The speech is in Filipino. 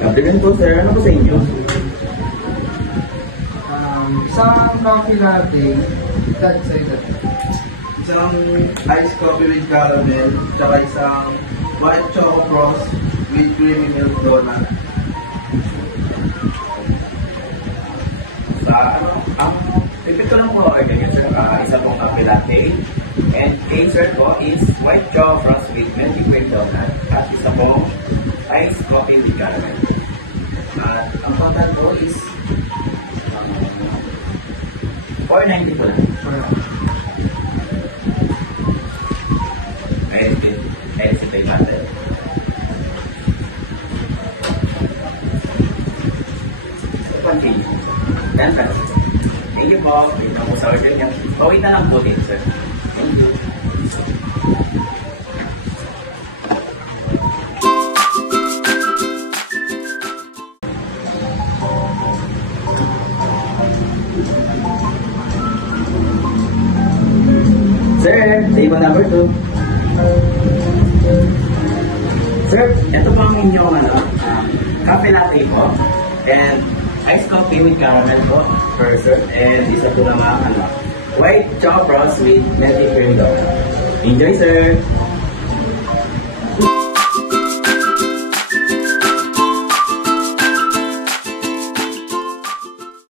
Afternoon po, sir. Ano po sa inyo? Isang coffee latte, that's it. Isang iced coffee with caramel, tsaka isang white choco frost with creamy milk donut. Ang repeat ko lang po order niyo, sir. Isa pong coffee latte. And dessert po is white chocolate frost with melty cream donut. At isa pong iced coffee with caramel. At ang total po is 490 po lang. Ayun si Pay Matter. Continue. Yan, sir. Thank you po. Wait na po sa order niya. Wait na lang po din, sir. Thank you. Sir, table number 2. Sir, ito po ang inyong cafe latte po. And iced coffee with caramel po per sir. And isa po lang white chocolate frost with melty cream donut. Enjoy, sir!